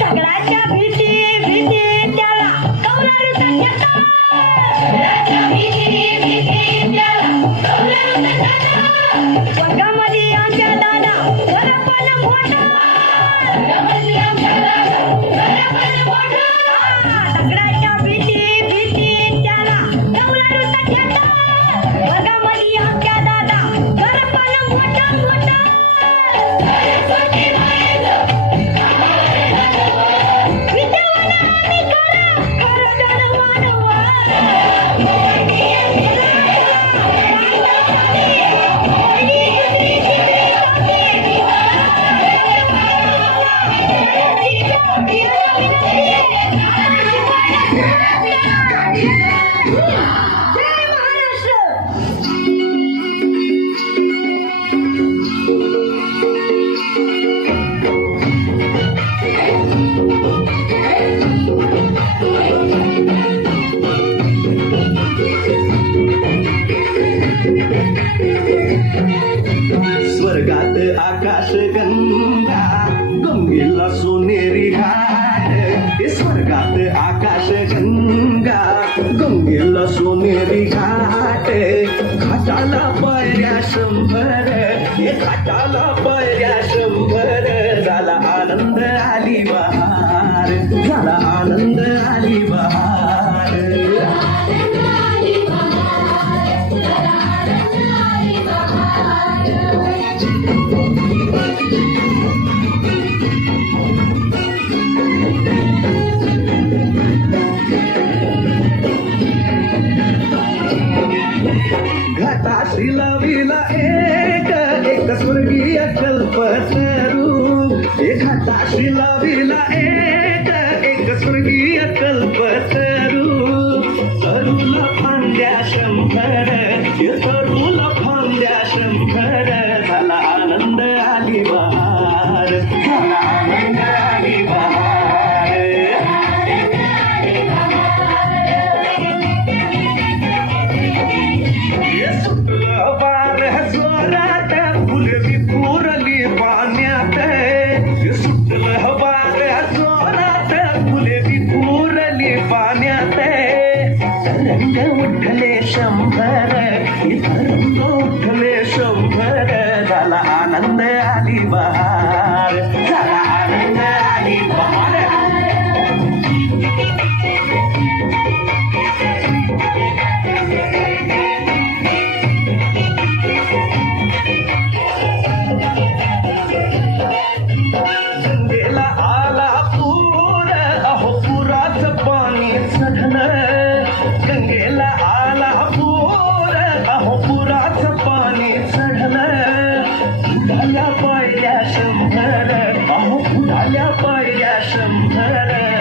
सगळ्याच्या भीती भीती त्याला कौलारूचा ठेका. सगळ्याच्या भीती भीती त्याला कौलारूचा ठेका. स्वर्गामध्ये आमच्या दादा घरपण मोठा. स्वर्गामध्ये आमच्या दादा घरपण मोठा. सगळ्याच्या भीती भीती त्याला कौलारूचा ठेका. स्वर्गामध्ये आमच्या दादा घरपण मोठा मोठा. स्वर्गात आकाश गंगा गंगेला सोनेरी घाट. स्वर्गात आकाश गंगा गंगेला सोनेरी घाट. घाटाला पायऱ्या 100, घाटाला पायऱ्या 100. झाला आनंद आली बहार, झाला आनंद आली बहार. घाटाशी लाविला एक स्वर्गीय कल्पतरू. घाटाशी लाविला एक स्वर्गीय कल्पतरू. तरुला फांद्या 100, तरुला फांद्या 100. झाला आनंद आली बहार, झाला आनंद आली बहार. सुटलं वार जोरात फुले विखुरली पाण्यात. सुटलं वार जोरात फुले विखुरली पाण्यात. तरंग उठले 100, तरंग उठले 100. झाला आनंद आली बहार, झाला आनंद आली बहार. गंगेला आला पूर, अहो पुराचं पाणी चढलं. गंगेला आला पूर, अहो पुराचं पाणी चढलं. फुटाल्या पायऱ्या 100, अहो फुटाल्या पायऱ्या 100.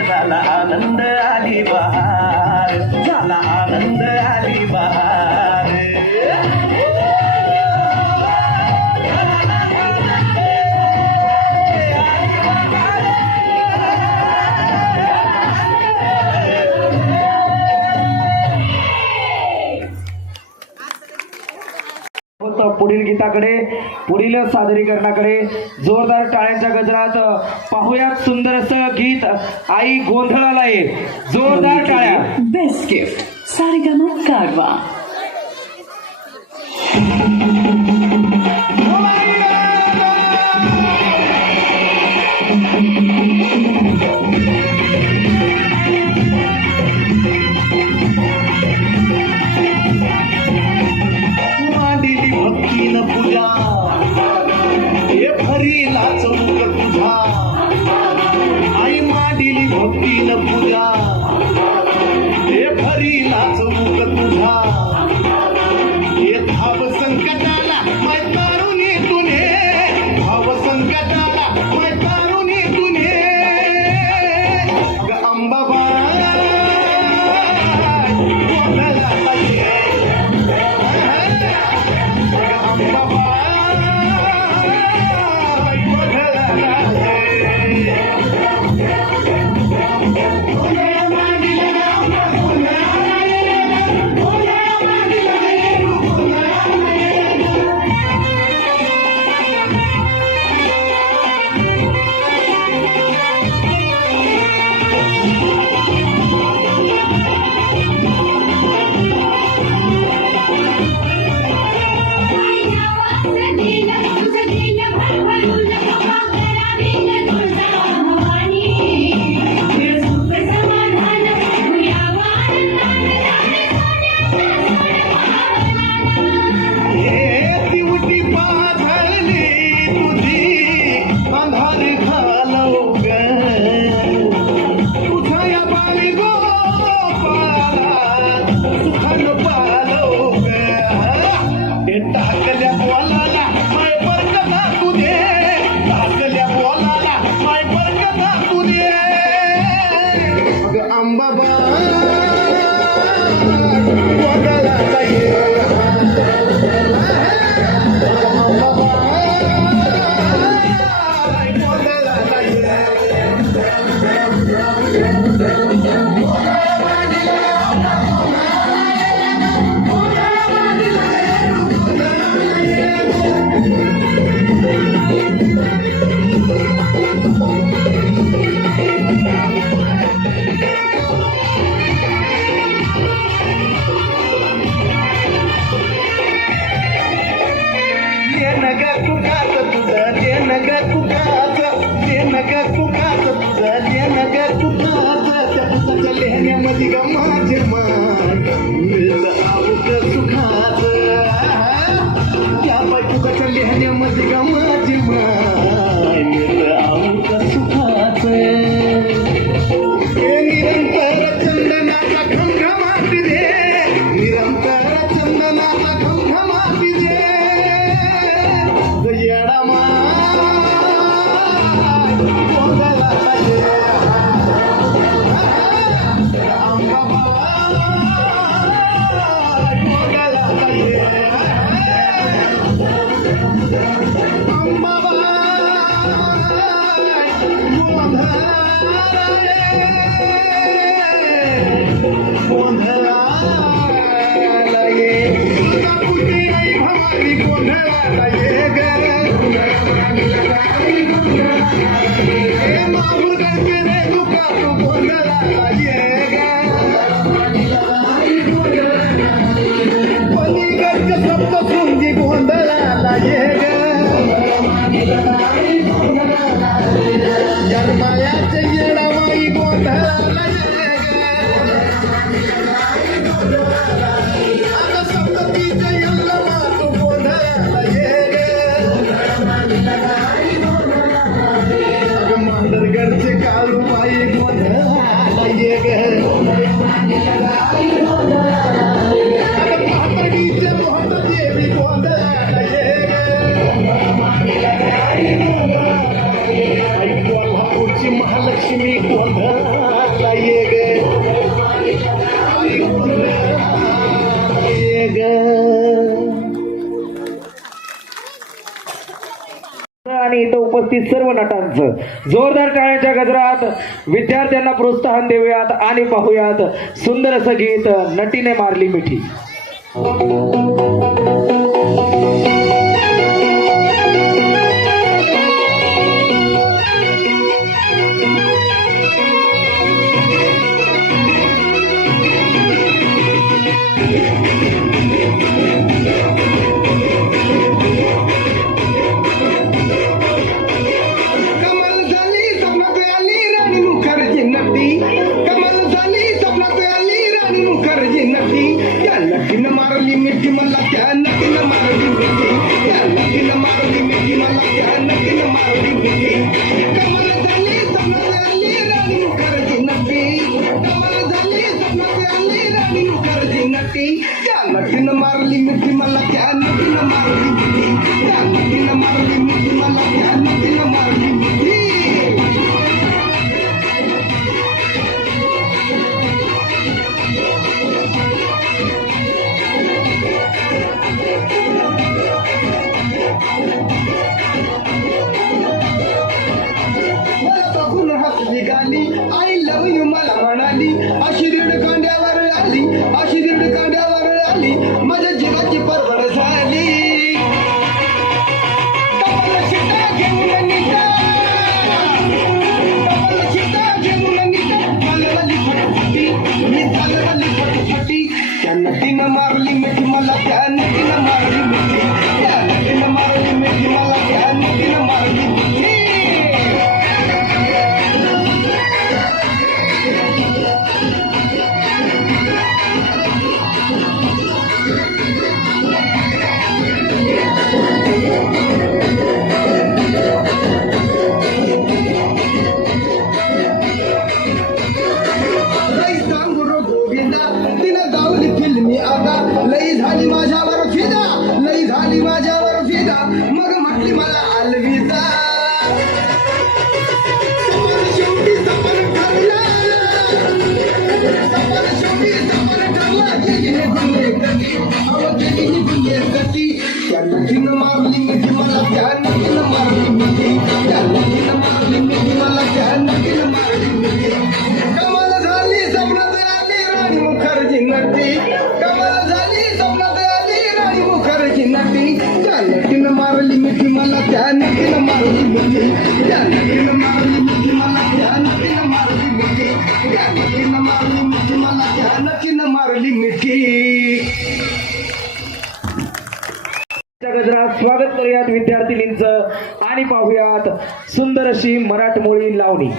झाला आनंद आली बहार, झाला आनंद आली बहार. पुढील गीताकडे, पुढील सादरीकरणाकडे जोरदार टाळ्यांच्या गजरात पाहूयात सुंदरसं गीत आई गोंधळाला ये. जोरदार टाळ्या. बेस्ट गिफ्ट सारेगामा कारवा. मांडिली भक्तीन पूजा, हे भरीला चौक तुझा. आई मांडिली भक्तीन पूजा, हे भरीला चौक तुझा. हे धाव संकटाला माय तारुणी तुने, धाव संकटाला माय तारुणी तुने. ग अंबाबाई गोंधळाला ये. अंबाबाई गोंधळाला ये. माझी ग माझी माय मिळत आऊक सुखाच त्या बायकोच्या लिहिण्यामध्ये ग माझी माय मिळत आऊक सुखाच हे निरंतर चंदनाचा घमघमाट रे निरंतर चंदनाचा घमघमाट रे येडा माय गोंधळा पाहिजे आंबा बाबा गोंधळा पाहिजे आंबा बाबा गोंधळा ये कुठे आई भवानी गोंधळा ये ग हे माहूर गणपती रे दुका तू गोंधळा ये ग पलीकडचे सप्त सुंदी गोंधळाला ये ग जन्मायाचे येडामाई गोंधळाला ये ग आता सप्ततीचे यल्लमा तू गोंधळाला ये ग मांडरगडचे काळूबाई गोंधळाला ये ग आता म्हातारीचे मोहत देवी गोंधळाला ये आई कोल्हापूरची महालक्ष्मी गोंधळाला ये ग आई गोंधळाला ये ग आणि इथं उपस्थित सर्व नटांचं जोरदार टाळ्यांच्या गजरात विद्यार्थ्यांना प्रोत्साहन देऊयात आणि पाहूयात सुंदर असं गीत नटीने मारली मिठी. कमाल झाली स्वप्नात आली राणी मुखर्जी नटी कमाल झाली स्वप्नात आली राणी मुखर्जी नटी त्या नटीनं मारली मिठी मला त्या नटीनं मारली मिठी त्या नटीनं मारली मिठी मला त्या नटीनं मारली मिठी कमाल झाली स्वप्नात आली राणी मुखर्जी नटी कमाल झाली स्वप्नात आली राणी मुखर्जी नटी त्या नटीनं मारली मिठी मला त्या नटीनं मारली मिठी त्या नटीनं मारली मिठी मला त्या नटीनं मारली मिठी मला बघून हसली गाली आय लव्ह यू मला म्हणाली अशी दीड कांड्यावर आली अशी दीड कांड्यावर आली माझ्या जीवाची परवड झाली कपाल शिटा घेऊन निघा कपाल शिटा घेऊन निघा चालवली फटफटी मी चालवली फटफटी त्या नटीनं मारली मिठी मला त्या नटीनं मारली मिठी त्या नटीनं मारली मिठी मला त्या नटीनं मारली मिठी लई सांगू रो गोविंदा तिनं गावली फिल्मी आगा लई झाली माझ्यावर फिदा लई झाली माझ्यावर फिदा मग म्हटली मला अलविदा सपन शेवटी सपन ठरला सपन शेवटी सपन ठरला गेली गुन्हे गती अव गेली गुन्हे गती त्या नटीनं मारली मिठी मला त्या नटीनं मारली मिठी त्या नटीनं मारली मिठी मला त्या नटीनं मारली मिठी कमाल झाली स्वप्नात आली राणी मुखर्जी नटी कमाल झाली स्वप्नात आली राणी मुखर्जी नटी त्या नटीनं मारली मिठी मला त्या नटीनं मारली मिठी त्या नटीनं मारली मिठी मला त्या नटीनं मारली मिठी त्या नटीनं मारली मिठी मला त्या नटीनं मारली मिठी गजरात स्वागत करूयात विद्यार्थिनींचं आणि पाहूयात सुंदर अशी मराठमोळी लावणी.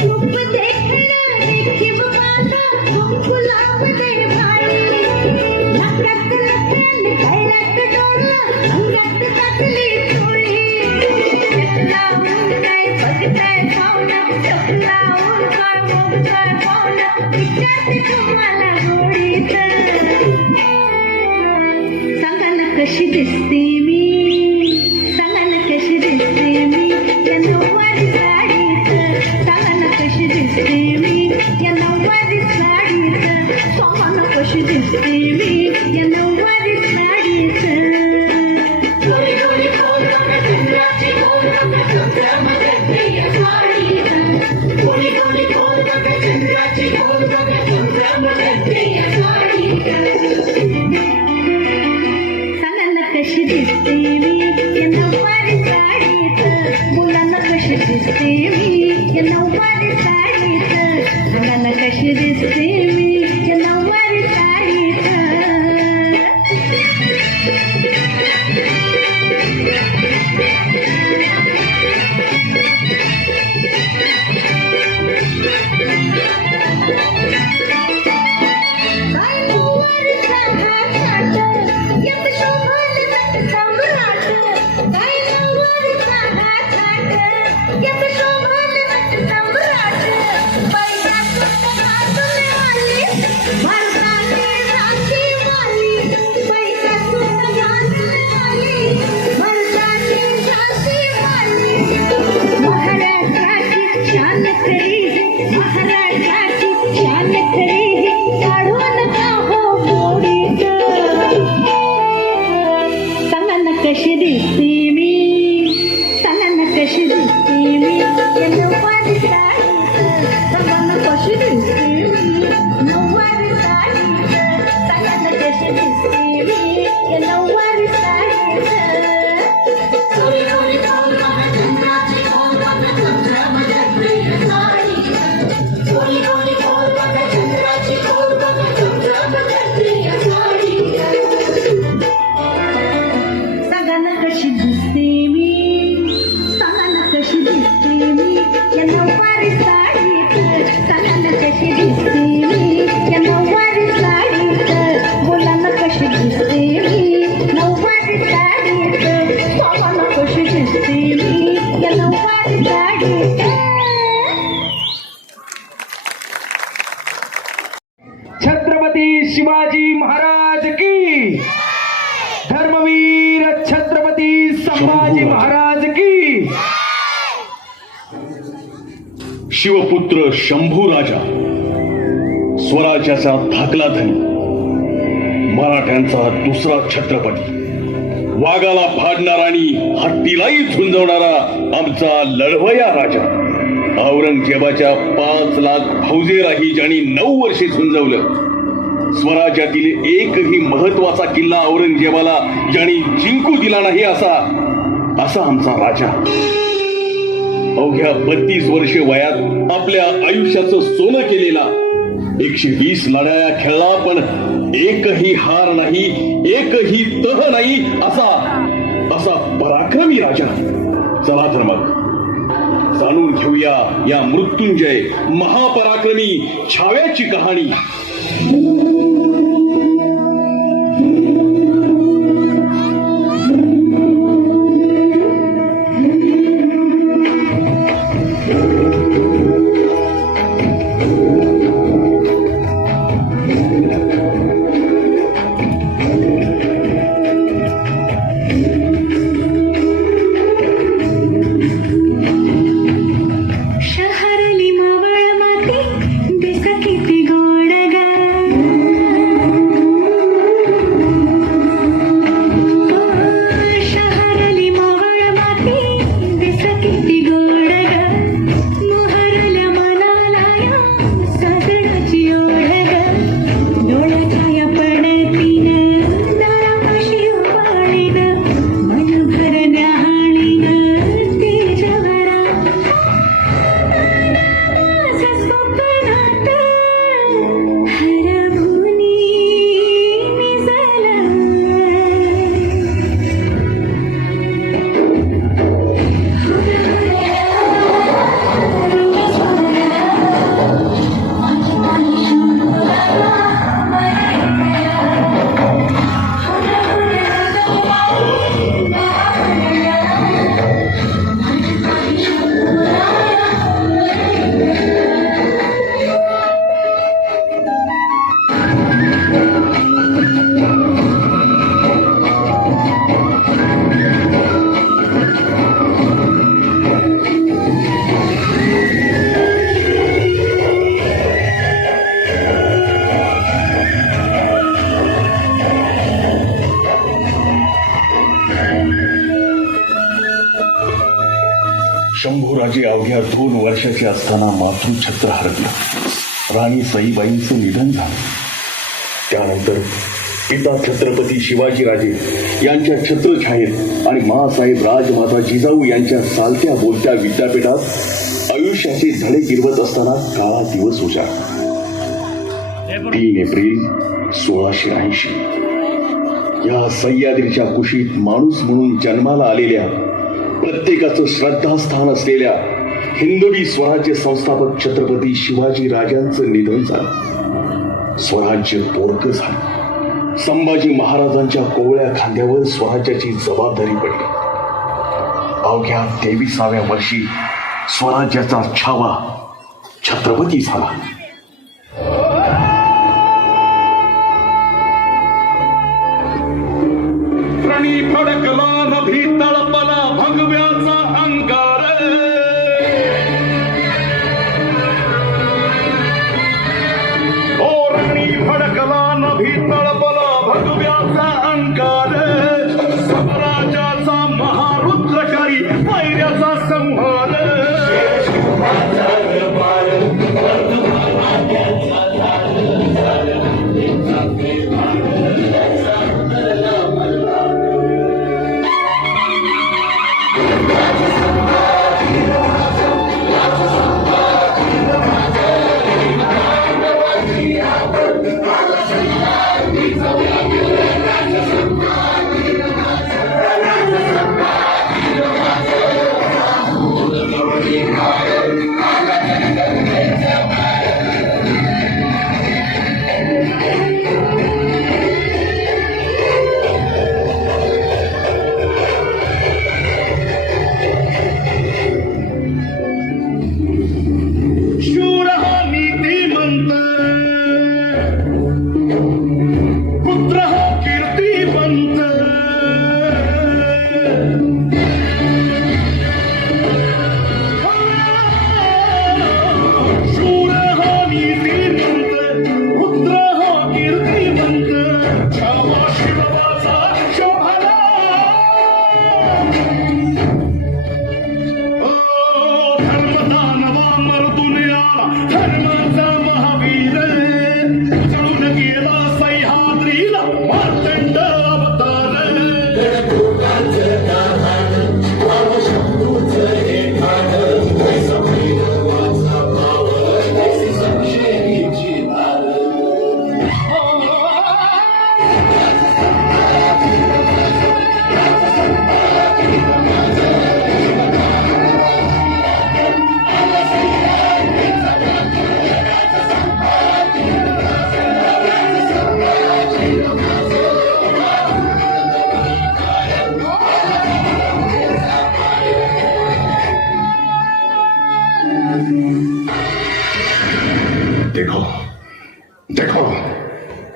चुप देखना देखी बाबा गुलाब दे भाई नकत लखन कैलक डोला अंगत तकली थोड़ी चकला उनके भगते खाना चकला उनका मुक्ता खाना इज्जत तुम्हाला गोडी सांगाल कशी दिसते मी सांगाल कशी दिसते मी या नऊवारी साडीत सांगाल कशी दिसते मी या नऊवारी साडीत सांगाल कशी दिसते मी या नऊवारी साडीत थोडी थोडी खोल चंद्राची खोल चंद्रामध्ये या साडीत थोडी थोडी खोल चंद्राची खोल चंद्रामध्ये या साडीत सांगाल कशी दिसते मी या नऊवारी साडीत मुलांना कशी दिसते मी या नऊवारी साडीत सांगाल कशी दिसते मी या नऊवारी साडीत काय नऊवारी साडीत येत शोभन सम्राट काय नऊवारी साडीत येत शोभन सम्राट पैसा सुद्धा घालून आली भारताची राखी वाली पैसा सुद्धा घालून आली भारताची राखी वाली महाराष्ट्राची शान करी महाराष्ट्राची शान करी काढून का हो मोडीत सांगाल कशी दिसते मी सांगाल कशी दिसते मी या नऊवारी साडीत सांगाल कशी दिसते मी नऊवारी साडीत सांगाल कशी दिसते मी या नऊवारी साडीत थोडी थोडी खोल चंद्राची खोल चंद्रामध्ये साडीत थोडी थोडी खोल चंद्राची खोल चंद्रामध्ये साडीत सांगाल कशी दिसते मी सांगाल कशी दिसते मी या नऊवारी साडीत सांगाल कशी दिसते मी या नऊवारी साडीत मुलांना कशी दिसते मी नऊवारी साडीत सांगाल कशी दिसते मी या नऊवारी साडीत छत्रपती शिवाजी महाराज की धर्मवीर छत्रपती संभाजी महाराज की शिवपुत्र शंभू राजा स्वराज्याचा धाकला धनी मराठ्यांचा दुसरा छत्रपती वाघाला फाडणारा आणि हत्तीलाही झुंजवणारा आमचा लढवया राजा औरंगजेबाच्या 5 लाख फौजेलाही ज्यांनी 9 वर्षे झुंजवलं स्वराज्यातील एकही महत्वाचा किल्ला औरंगजेबाला ज्यांनी जिंकू दिला नाही असा आमचा राजा अवघ्या 32 वर्षे वयात आपल्या आयुष्याचं सोनं केलेला 120 लढाया खेळला पण एकही हार नाही एकही तह नाही असा पराक्रमी राजा चला तर मग जाणून घेऊया या मृत्युंजय महापराक्रमी छाव्याची कहाणी शंभूराजे अवघ्या 2 वर्षाचे असताना मातृछत्र हरपलं. राणी सईबाईंचं निधन झालं. त्यानंतर पिता छत्रपती शिवाजीराजे यांच्या छत्रछायेत आणि माँसाहेब राजमाता जिजाऊ यांच्या चालत्या बोलत्या विद्यापीठात आयुष्याचे धडे गिरवत असताना काळा दिवस उजाडला. 3 एप्रिल 1680 या सह्याद्रीच्या कुशीत माणूस म्हणून जन्माला आलेल्या, प्रत्येकाचं श्रद्धास्थान असलेल्या हिंदवी स्वराज्य संस्थापक छत्रपती शिवाजी राजांचं निधन झालं. स्वराज्य पोरकं झालं. संभाजी महाराजांच्या कोवळ्या खांद्यावर स्वराज्याची जबाबदारी पडली. अवघ्या 23व्या वर्षी स्वराज्याचा छावा छत्रपती झाला. रणी फडकला नभी तळपला भगव्याचा अंगार. ओ रणी फडकला नभी तळपला भगव्याचा अंगार. स्वराज्याचा महारुद्रकारी वैर्याचा संहार. देखो देखो,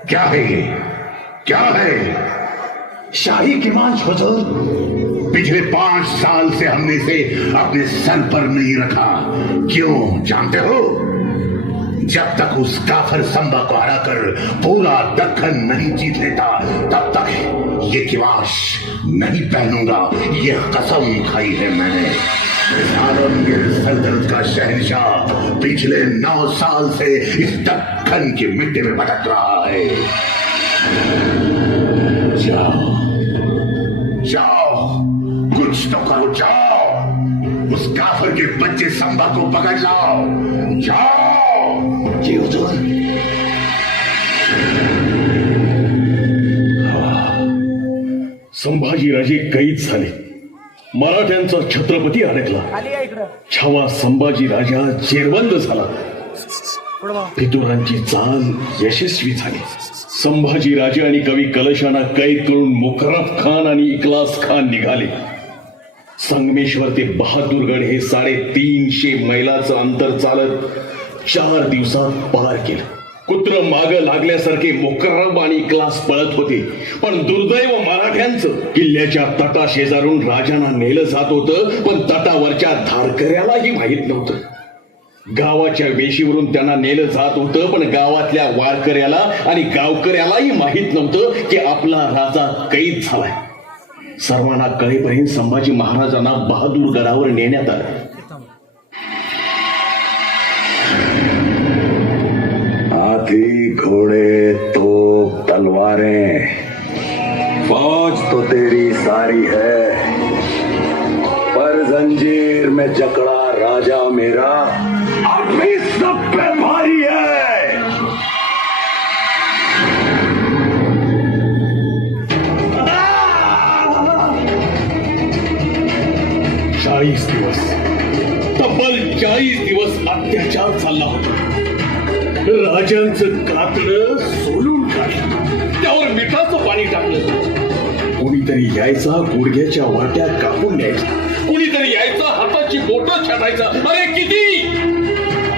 क्या है ये, क्या है? शाही की मांझ हुजूर। पिछले 5 साल से हमने इसे अपने सर पर नहीं रखा। क्यों जानते हो? जब तक उस काफिर संबा को हराकर पूरा दक्खन नहीं जीत लेता, तब तक ये किवाश नहीं पहनूंगा। ये कसम खाई है मैंने। आलमगीर सल्तनत का शहंशाह पिछले 9 साल से इस दक्खन की मिट्टी में भटक रहा है। जाओ जाओ, कुछ तो करो, जाओ उस काफिर के बच्चे संबा को पकड़ लाओ। जाओ। जी हुजूर। संभाजीराजे कैद झाले, मराठ्यांचा छत्रपती अडकला, छावा संभाजी राजा जेरबंद झाला, फितुरांची चाल यशस्वी झाली। संभाजी राजे आणि कवी कलशांना कैद करून मुकरब खान आणि इकलास खान निघाले। संगमेश्वर ते बहादूरगड हे 350 मैलाचं अंतर चालत 4 दिवसात पार केलं। कुत्र माग लागल्यासारखे मोकर्रम आणि क्लास पळत होते. पण दुर्दैव मराठ्यांचं किल्ल्याच्या तटा शेजारून राजांना नेलं जात होतं, पण तटावरच्या धारकऱ्यालाही माहीत नव्हतं. गावाच्या वेशीवरून त्यांना नेलं जात होतं, पण गावातल्या वारकऱ्याला आणि गावकऱ्यालाही माहीत नव्हतं की आपला राजा कैद झालाय. सर्वांना कळेपर्यंत संभाजी महाराजांना बहादूरगडावर नेण्यात आलं. हाथी घोड़े तोप तलवारें, फौज तो तेरी सारी है, पर जंजीर में जकड़ा राजा मेरा अभी सब पे भारी है. 40 दिवस, तब्बल 40 दिवस अत्याचार चालला होता. राजांचं कातडं सोलून काढलं, त्यावर मिठाचं पाणी टाकलं. कोणीतरी यायचा, गुडघ्याच्या वाट्या कापून न्यायचा. कोणीतरी यायचा, हाताची बोटं छाटायचा. अरे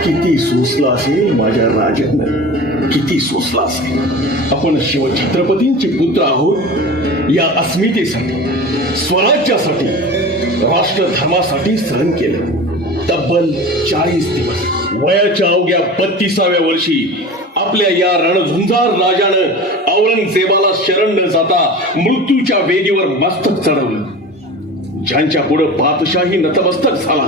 किती सोसला असेल माझ्या राजानं, किती सोसला असेल. आपण शिवछत्रपतींचे पुत्र आहोत. या अस्मितेसाठी, स्वराज्यासाठी, राष्ट्रधर्मासाठी सहन केलं. तब्बल 40 दिवस. वयाच्या अवघ्या 32व्या वर्षी आपल्या या रणझुंजार राजानं औरंगजेबाला शरण न जाता मृत्यूच्या वेदीवर मस्तक चढवलं. ज्यांच्या पुढे बादशाही नतमस्तक झाला,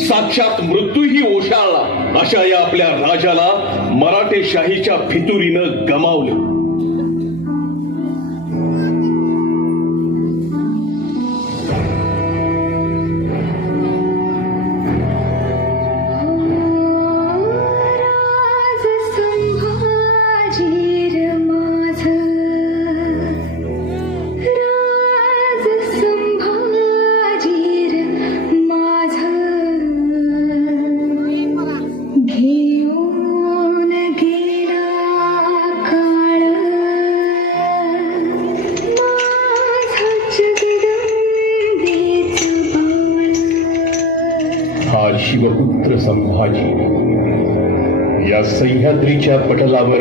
साक्षात मृत्यूही ओशाळला, अशा या आपल्या राजाला मराठेशाहीच्या फितुरीनं गमावलं. हा शिवपुत्र संभाजी या सह्याद्रीच्या पटलावर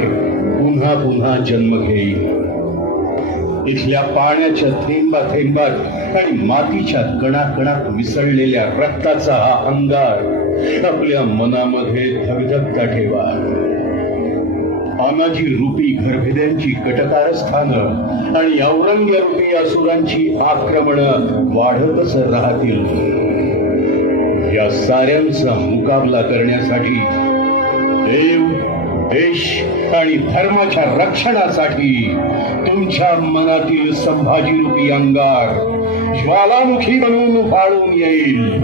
पुन्हा पुन्हा जन्म घेईल. इथल्या पाण्याच्या थेंबात आणि मातीच्या कणाकणात मिसळलेल्या रक्ताचा हा अंगार आपल्या मनामध्ये धगधगता ठेवा. तानाजी रूपी घरभेद्यांची कटकारस्थानं आणि औरंग्य रूपी असुरांची आक्रमणं वाढतच राहतील. या साऱ्यांचा मुकाबला करण्यासाठी देव, देश आणि धर्माच्या रक्षणासाठी तुमच्या मनातील संभाजी रूपी अंगार ज्वालामुखी बनून वाळून येईल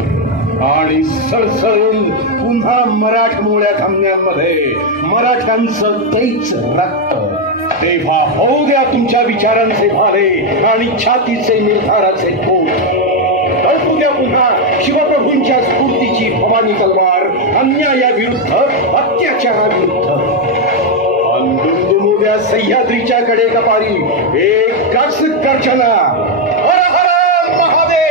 आणि सळसळून पुन्हा मराठमोळ्या धामण्यांमध्ये मराठ्यांचं तेच रक्त. तेव्हा होऊ द्या तुमच्या विचारांचे भाले आणि छातीचे निर्धाराचे ठोक. तळपू द्या पुन्हा शिवप्रभूंच्या स्फूर्तीची भवानी तलवार अन्यायाविरुद्ध, अत्याचाराविरुद्ध. दुमदुमू द्या सह्याद्रीच्या कडे कपारी एकच गर्जना. हर हर महादेव.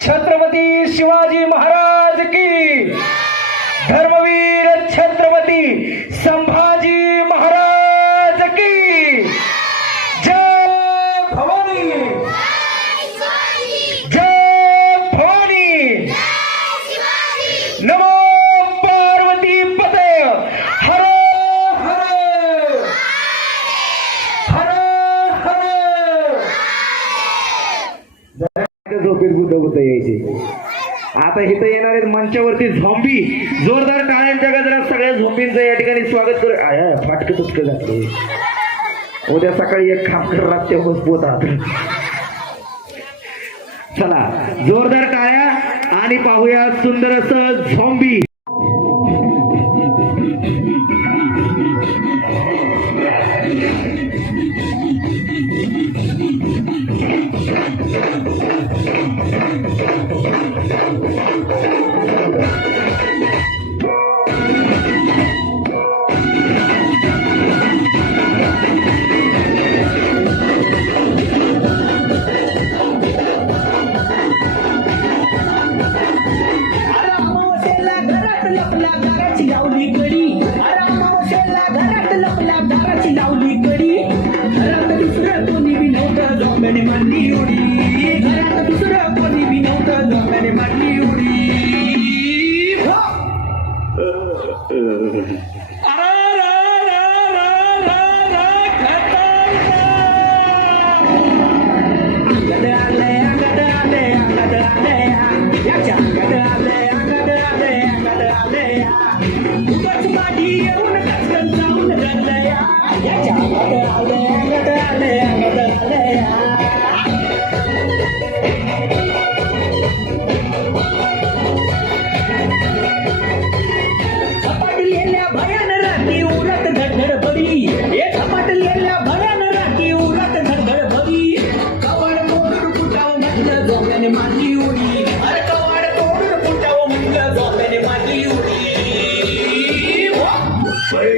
छत्रपती शिवाजी महाराज की, धर्मवीर छत्रपती झोपेत गुदगुत यायचे. आता इथं येणार आहेत मंचावरती झॉम्बी. जोरदार टाळ्यांच्या गजरात सगळ्या झॉम्बींचं या ठिकाणी स्वागत कर. फाटक तुटक घातले. उद्या सकाळी एक खामकर रात्री बसवत आहात. चला जोरदार टाळ्या आणि पाहूया सुंदर असं झॉम्बी.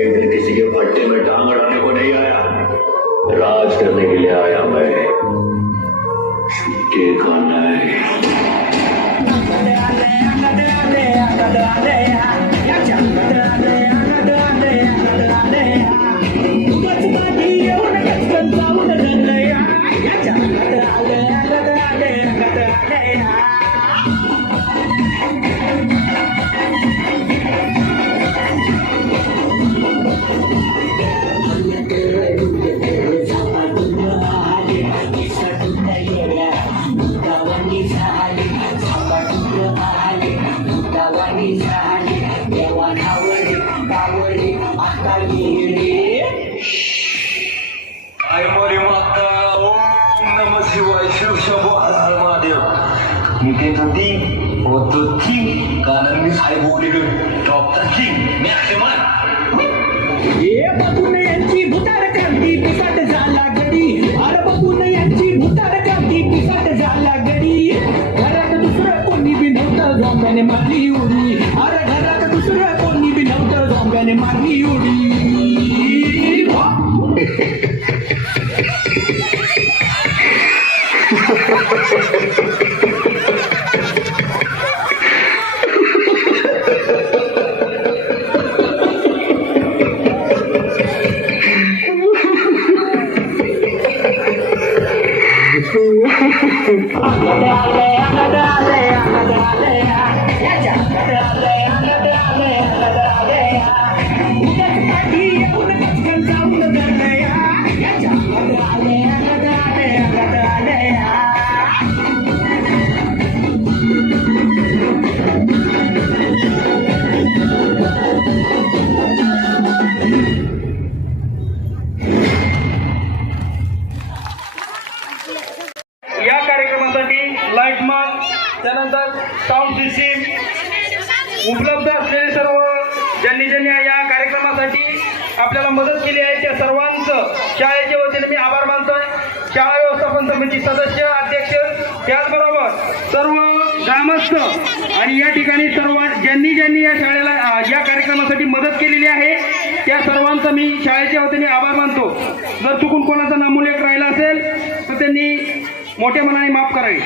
मैं किसी के पट्टे में टांग अड़ाने को नहीं आया, राज करने के लिए आया मैं, छुट्टे का नहीं। यांची भुतार क्रांती पिसाट झाला गडी. अरे बघून यांची भुतार क्रांती पिसाट झाला गडी. घरात दुसरं कोणी बी नव्हतं झोंब्याने मारली उडी. अरे घरात दुसरं कोणी बी नव्हतं झोंब्याने मारली उडी. या कार्यक्रमासाठी लाईट मार्क, त्यानंतर साऊंड सिस्टीम उपलब्ध असलेले सर्व ज्यांनी या कार्यक्रमासाठी आपल्याला मदत केली आहे त्या सर्वांचं शाळेच्या वतीने मी आभार मानतोय. शाळा व्यवस्थापन समिती सदस्य, अध्यक्ष, त्याचबरोबर सर्व ग्रामस्थ आणि या ठिकाणी सर्व ज्यांनी या शाळेला या कार्यक्रमासाठी मदत केलेली आहे त्या सर्वांचा मी शाळेच्या वतीने आभार मानतो. जर चुकून कोणाचा नामोल्लेख राहिला असेल तर त्यांनी मोठ्या मनाने माफ करावे.